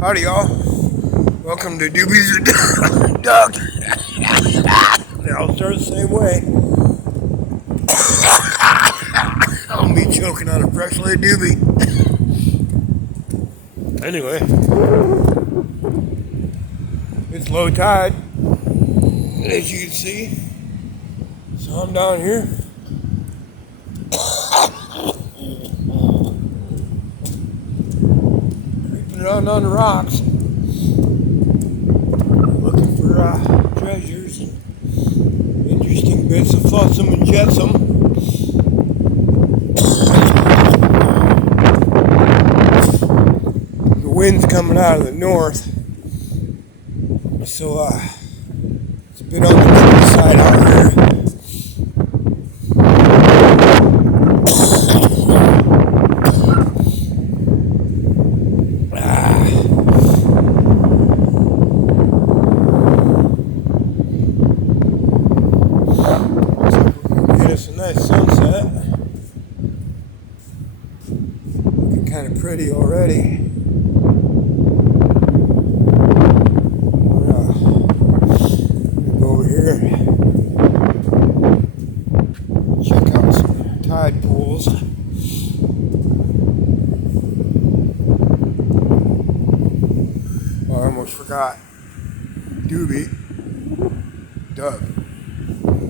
Howdy, y'all. Welcome to Doobies and Doug. I'll start the same way. I'll be choking on a fresh laid doobie. Anyway, it's low tide, as you can see. So I'm down here. Creeping around on the rocks. Looking for treasures and interesting bits of fussum and jetsam. The wind's coming out of the north, so it's a bit on the windy side out here. It's a nice sunset. Looking kind of pretty already. Check out some tide pools. Oh, I almost forgot. Doobie, Doug.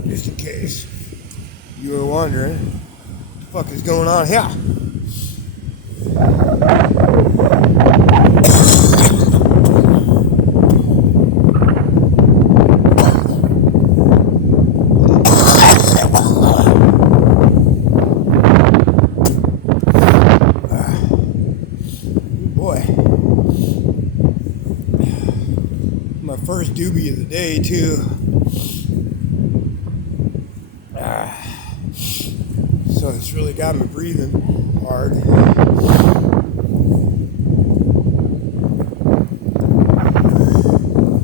Just in case you were wondering what the fuck is going on here. Boy, my first doobie of the day too. So it's really got me breathing hard.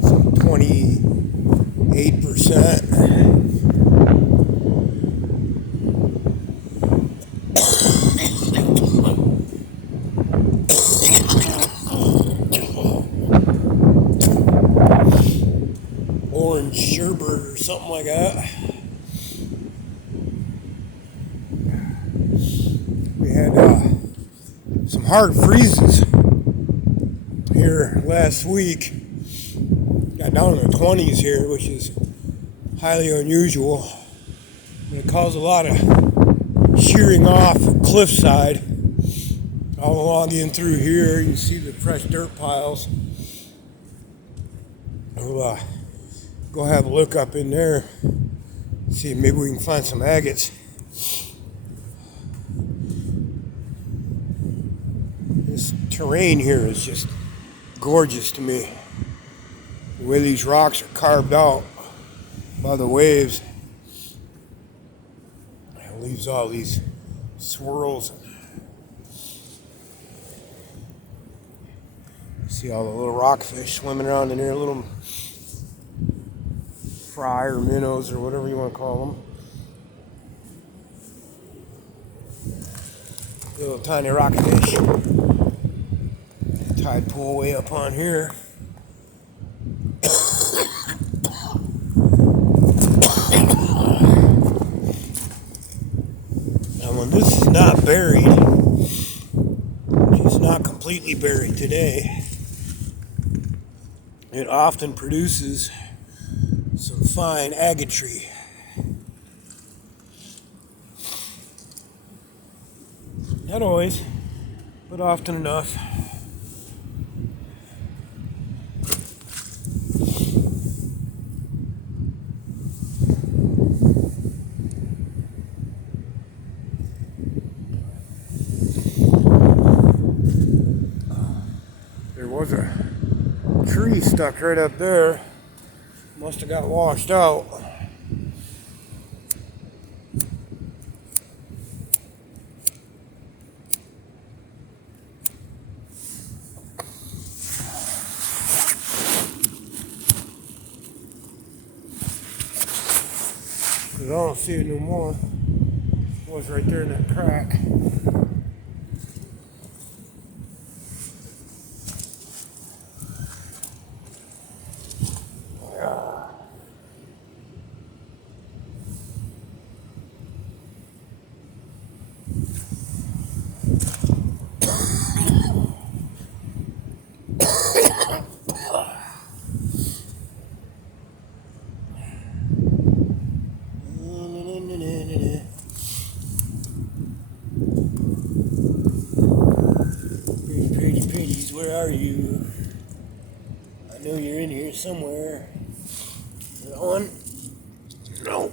Some 28%. Orange sherbet or something like that. We had some hard freezes here last week. Got down in the 20s here, which is highly unusual. It caused a lot of shearing off cliffside all along in through here. You can see the fresh dirt piles. We'll go have a look up in there, see if maybe we can find some agates. This terrain here is just gorgeous to me. The way these rocks are carved out by the waves. It leaves all these swirls. See all the little rockfish swimming around in there, little fry or minnows or whatever you want to call them. Little tiny rockfish. Tide pool way up on here. Now when this is not buried, it's not completely buried today, it often produces some fine agatry. Not always, but often enough. There was a tree stuck right up there. Must have got washed out. Because I don't see it no more. It was right there in that crack. where are you? I know you're in here somewhere. That one? No.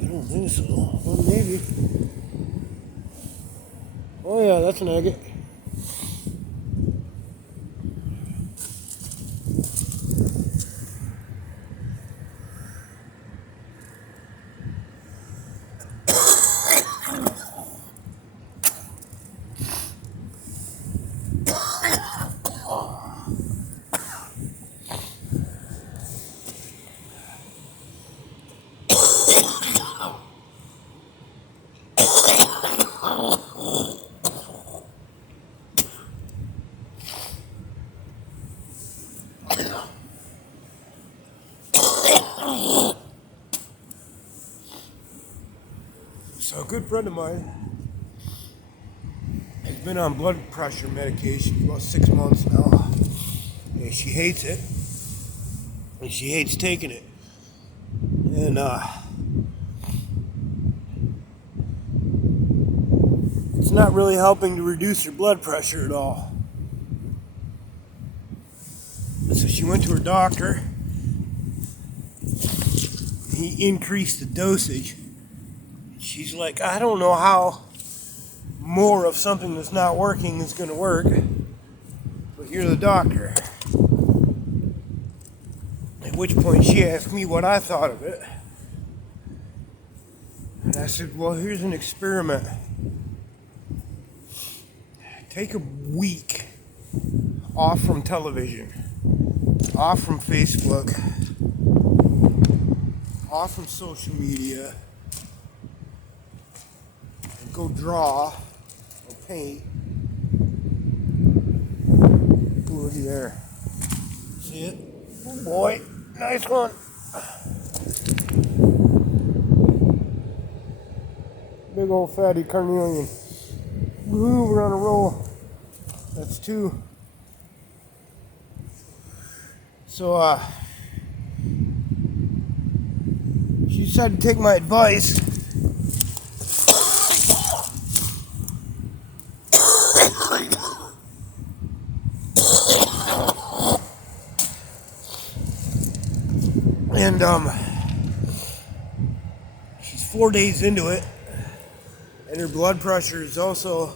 I don't think so. Well, maybe. Oh yeah, that's an agate. So a good friend of mine has been on blood pressure medication for about 6 months now. And she hates it. And she hates taking it. And it's not really helping to reduce her blood pressure at all. So she went to her doctor. He increased the dosage. She's like, I don't know how more of something that's not working is going to work, but you're the doctor. At which point she asked me what I thought of it. And I said, well, here's an experiment. Take a week off from television, off from Facebook, off from social media, and go draw or paint. Ooh, looky there. See it? Oh boy, nice one. Big old fatty carnelian. Woohoo, we're on a roll. That's 2. So, she decided to take my advice. And, she's 4 days into it. And her blood pressure is also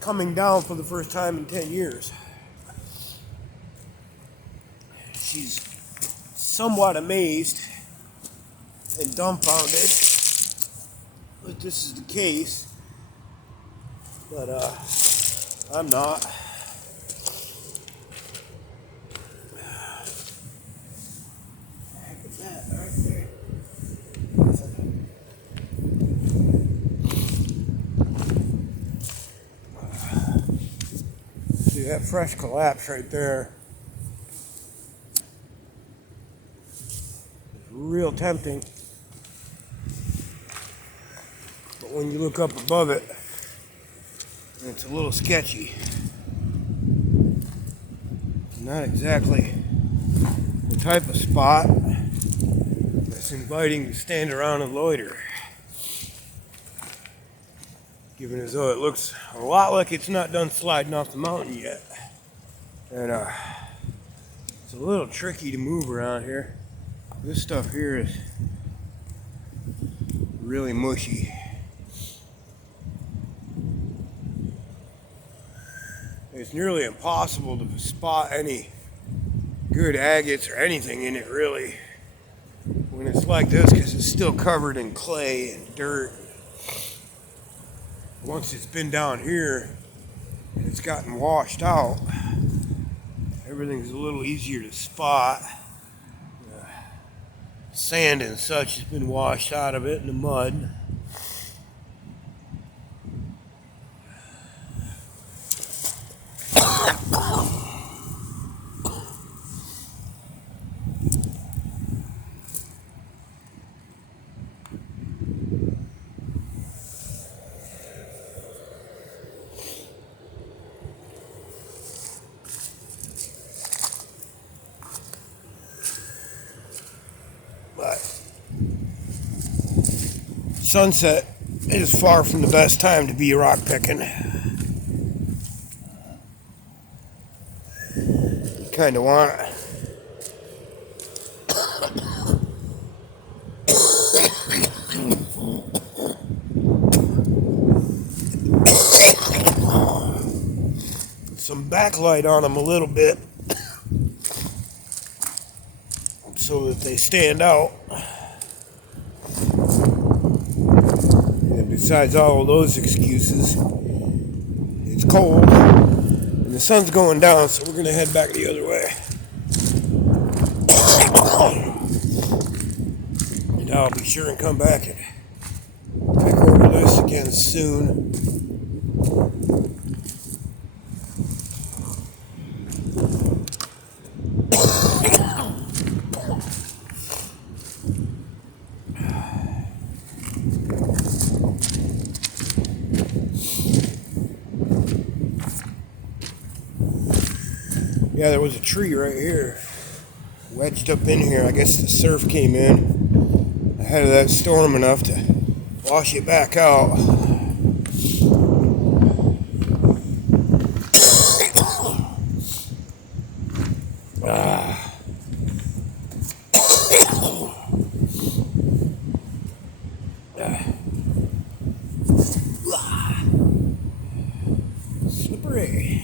coming down for the first time in 10 years. She's somewhat amazed and dumbfounded that this is the case, but I'm not. Heck is that right there? See that fresh collapse right there? Real tempting, but when you look up above it, it's a little sketchy. Not exactly the type of spot that's inviting to stand around and loiter, given as though it looks a lot like it's not done sliding off the mountain yet. And it's a little tricky to move around here. This stuff here is really mushy. It's nearly impossible to spot any good agates or anything in it, really, when it's like this, because it's still covered in clay and dirt. Once it's been down here and it's gotten washed out, everything's a little easier to spot. Sand and such has been washed out of it in the mud. But sunset It is far from the best time to be rock picking. You kind of want some backlight on them a little bit so that they stand out. And besides all of those excuses, it's cold and the sun's going down, so we're going to head back the other way. And I'll be sure and come back and pick over this again soon. Yeah, there was a tree right here, wedged up in here. I guess the surf came in ahead of that storm enough to wash it back out. Slippery.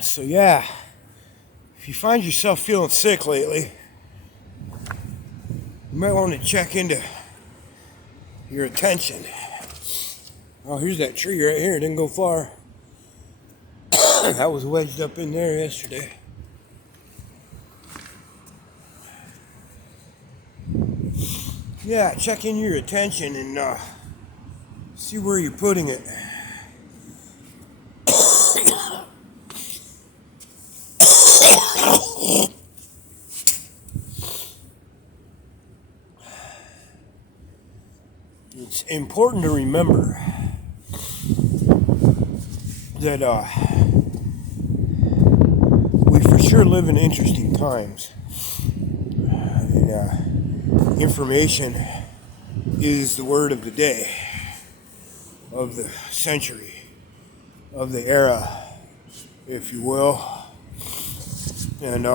So yeah, if you find yourself feeling sick lately, you might want to check into your attention. Oh, here's that tree right here. It didn't go far. That was wedged up in there yesterday. Yeah, check in your attention and see where you're putting it. It's important to remember that we for sure live in interesting times. And information is the word of the day, of the century, of the era, if you will. And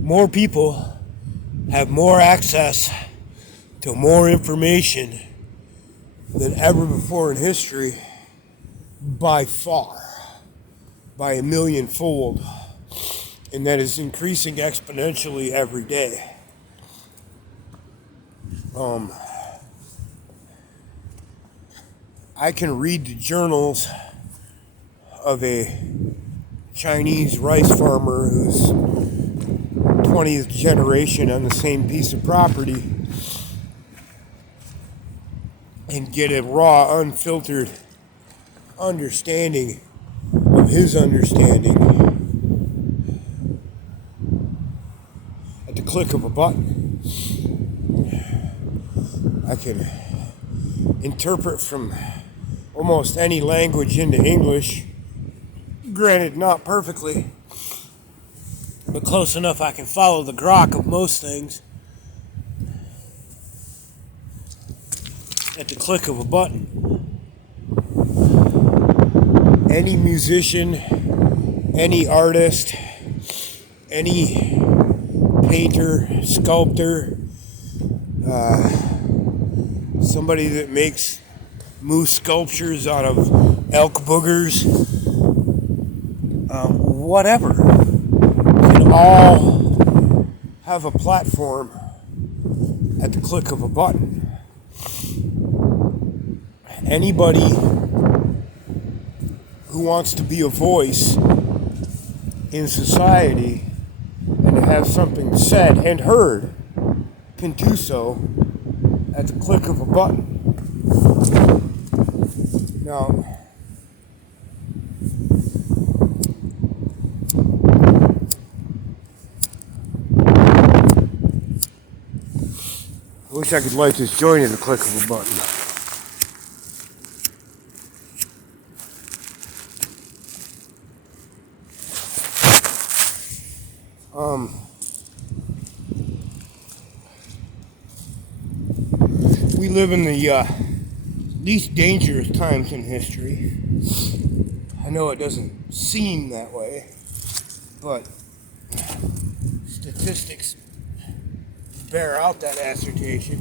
more people have more access to more information than ever before in history, by far, by a millionfold, and that is increasing exponentially every day. I can read the journals of a Chinese rice farmer who's 20th generation on the same piece of property and get a raw, unfiltered understanding of his understanding at the click of a button. I can interpret from almost any language into English, granted not perfectly, but close enough I can follow the grok of most things at the click of a button. Any musician, any artist, any painter, sculptor, somebody that makes moose sculptures out of elk boogers, whatever, can all have a platform at the click of a button. Anybody who wants to be a voice in society and to have something said and heard can do so at the click of a button. Now, wish I could light this joint at a click of a button. We live in the least dangerous times in history. I know it doesn't seem that way, but statistics bear out that assertion.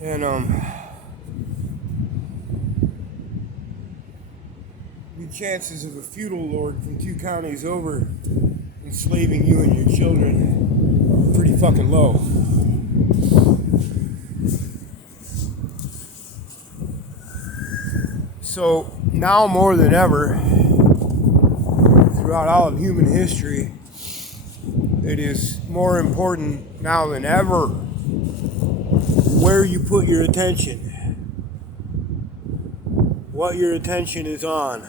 And the chances of a feudal lord from 2 counties over enslaving you and your children are pretty fucking low. So now more than ever, throughout all of human history, it is more important now than ever where you put your attention, what your attention is on.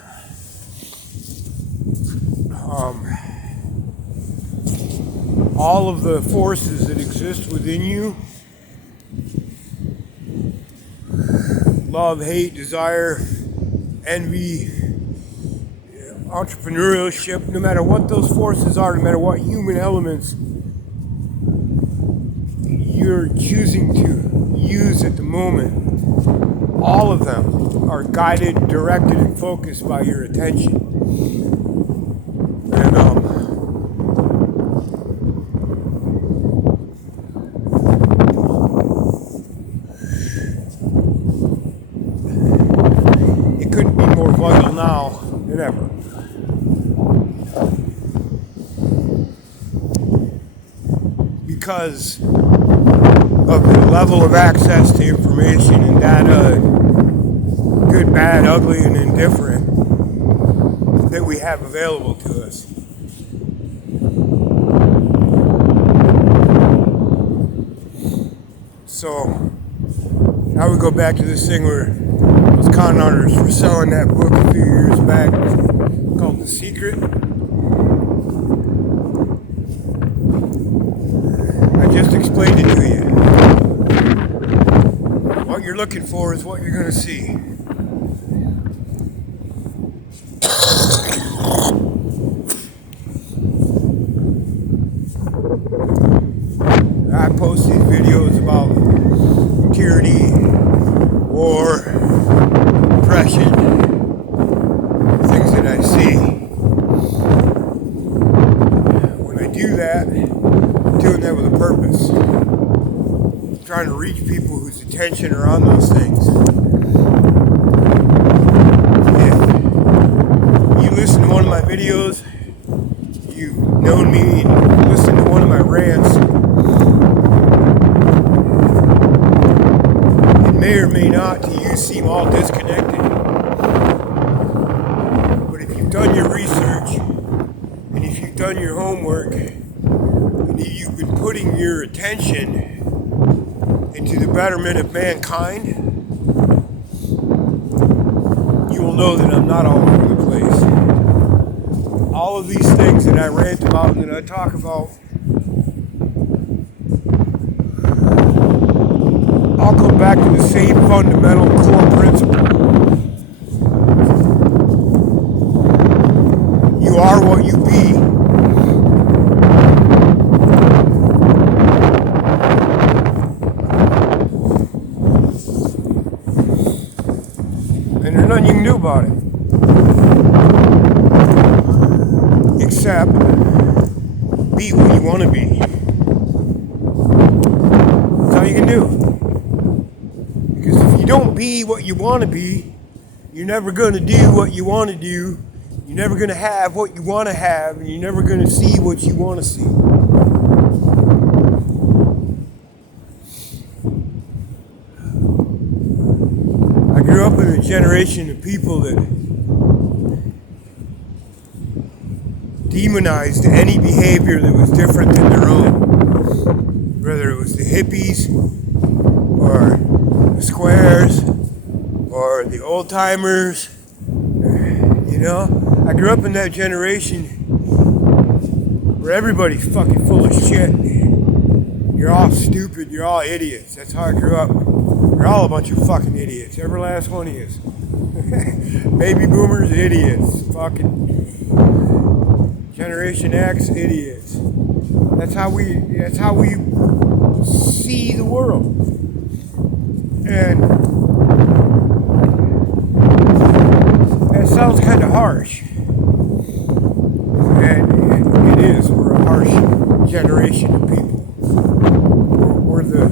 All of the forces that exist within you, love, hate, desire, envy, entrepreneurship, no matter what those forces are, no matter what human elements you're choosing to use at the moment, all of them are guided, directed, and focused by your attention. And it couldn't be more vital now than ever. Because of the level of access to information and data, good, bad, ugly, and indifferent, that we have available to us. So now we go back to this thing where those con artists were selling that book a few years back called The Secret. I just explained it to you. What you're looking for is what you're going to see. I post these videos about tyranny, war, oppression, things that I see. When I do that, I'm doing that with a purpose. I'm trying to reach people whose attention are on those things. If you listen to one of my videos, you've known me and listened to one of my rants, it may or may not to you seem all disconnected. But if you've done your research, and if you've done your homework, and you've been putting your attention into the betterment of mankind, you will know that I'm not all over the place. All of these things that I rant about and that I talk about all come back to the same fundamental core principle. You are what you be. And there's nothing you can do about it. Except be what you want to be. That's all you can do. Because if you don't be what you want to be, you're never going to do what you want to do. You're never going to have what you want to have, and you're never going to see what you want to see. I grew up in a generation of people that demonized any behavior that was different than their own. Whether it was the hippies, or the squares, or the old timers, you know? I grew up in that generation where everybody's fucking full of shit. You're all stupid, you're all idiots. That's how I grew up. You're all a bunch of fucking idiots. Every last one of you. Baby boomers, idiots. Fucking Generation X, idiots. That's how we see the world. And that sounds kind of harsh. And it is. We're a harsh generation of people. We're the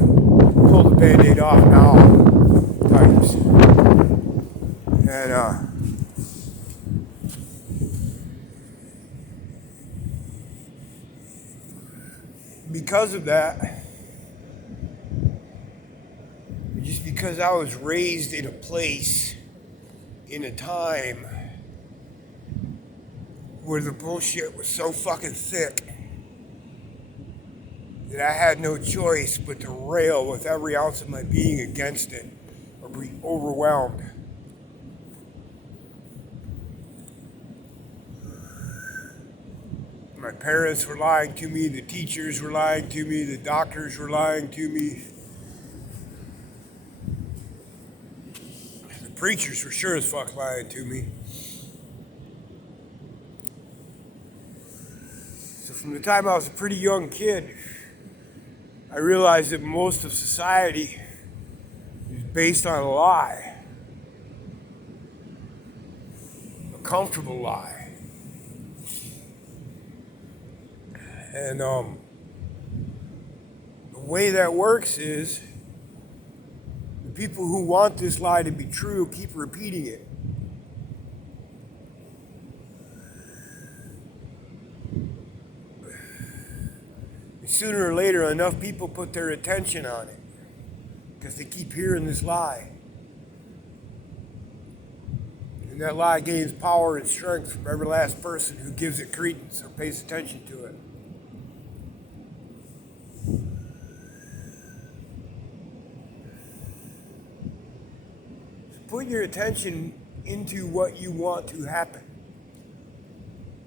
pull the Band-Aid off now types. And because of that, just because I was raised in a place, in a time where the bullshit was so fucking thick that I had no choice but to rail with every ounce of my being against it or be overwhelmed. My parents were lying to me, the teachers were lying to me, the doctors were lying to me. The preachers were sure as fuck lying to me. So from the time I was a pretty young kid, I realized that most of society is based on a lie. A comfortable lie. And the way that works is the people who want this lie to be true keep repeating it. And sooner or later, enough people put their attention on it because they keep hearing this lie. And that lie gains power and strength from every last person who gives it credence or pays attention to it. Put your attention into what you want to happen.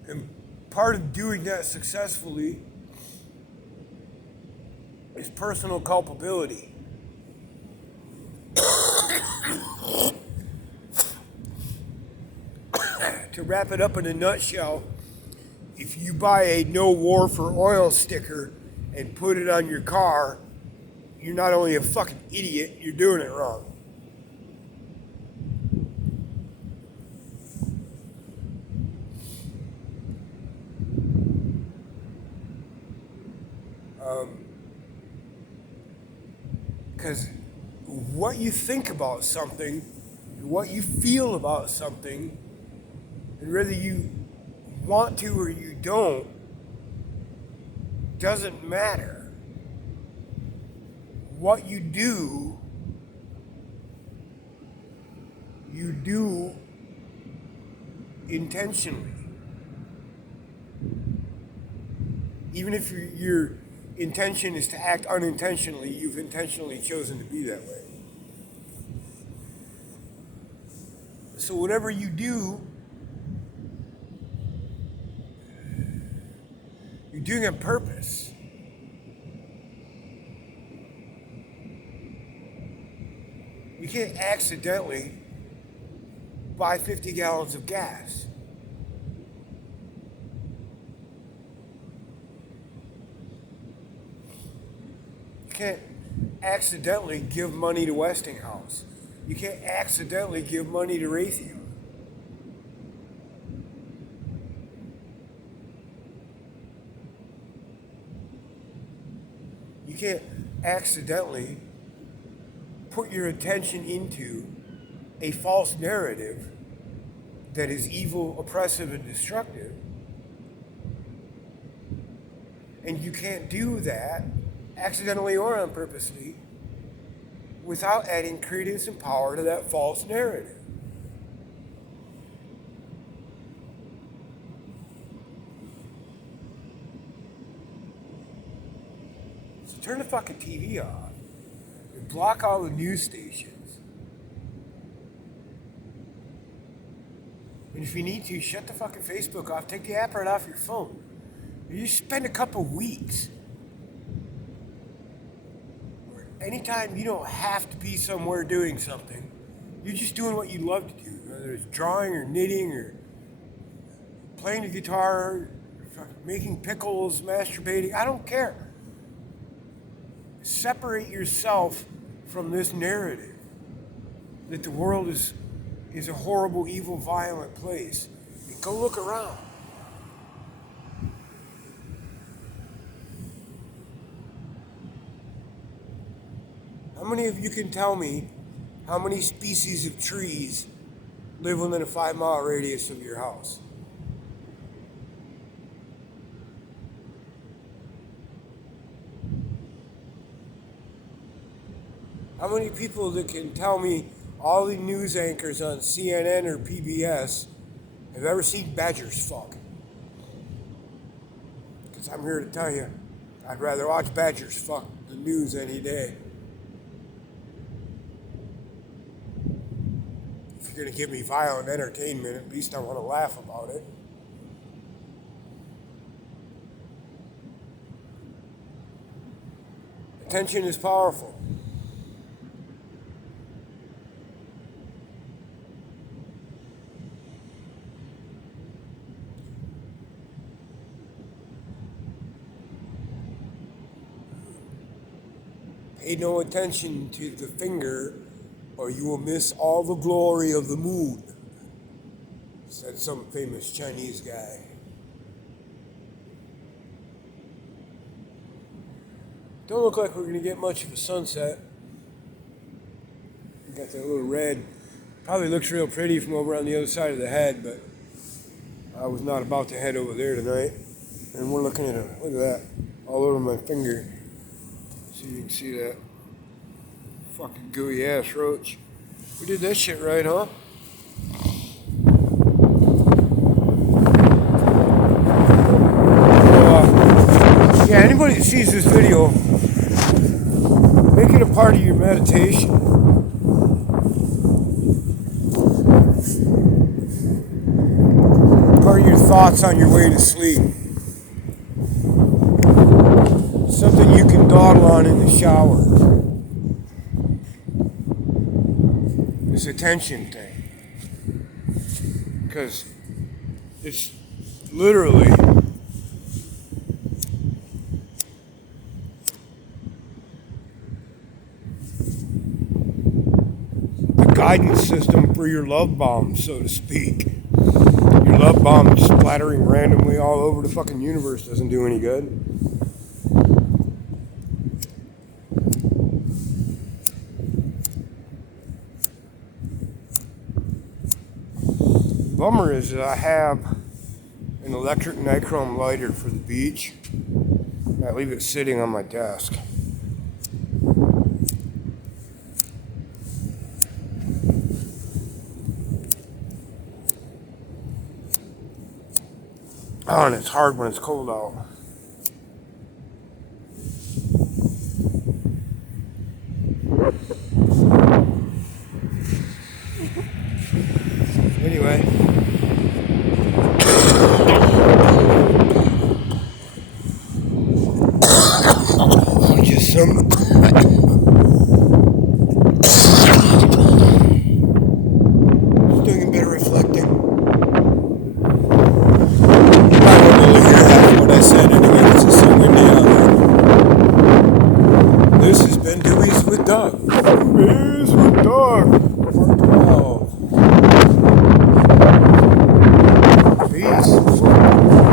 And part of doing that successfully is personal culpability. To wrap it up in a nutshell, if you buy a No War for Oil sticker and put it on your car, you're not only a fucking idiot, you're doing it wrong. Because what you think about something, what you feel about something, and whether you want to or you don't, doesn't matter. What you do intentionally. Even if your intention is to act unintentionally, you've intentionally chosen to be that way. So whatever you do, you're doing it on purpose. You can't accidentally buy 50 gallons of gas. You can't accidentally give money to Westinghouse. You can't accidentally give money to Raytheon. You can't accidentally put your attention into a false narrative that is evil, oppressive, and destructive. And you can't do that, accidentally or on purposely, without adding credence and power to that false narrative. So turn the fucking TV off and block all the news stations. And if you need to, shut the fucking Facebook off. Take the app right off your phone. You spend a couple weeks. Anytime you don't have to be somewhere doing something, you're just doing what you love to do, whether it's drawing or knitting or playing the guitar, making pickles, masturbating, I don't care. Separate yourself from this narrative that the world is a horrible, evil, violent place. And go look around. How many of you can tell me how many species of trees live within a 5-mile radius of your house? How many people that can tell me all the news anchors on CNN or PBS have ever seen badgers fuck? Because I'm here to tell you, I'd rather watch badgers fuck the news any day. If you're going to give me violent entertainment, at least I want to laugh about it. Attention is powerful. Pay no attention to the finger, or you will miss all the glory of the moon, said some famous Chinese guy. Don't look like we're going to get much of a sunset. We got that little red. Probably looks real pretty from over on the other side of the head, but I was not about to head over there tonight. And we're looking at it. Look at that. All over my finger. So you can see that fucking gooey ass roach. We did that shit right, huh? So, yeah, anybody that sees this video, make it a part of your meditation. Part of your thoughts on your way to sleep. Something you can dawdle on in the shower. This attention thing. Because it's literally the guidance system for your love bomb, so to speak. Your love bomb splattering randomly all over the fucking universe doesn't do any good. Bummer is that I have an electric nichrome lighter for the beach. I leave it sitting on my desk. Oh, and it's hard when it's cold out.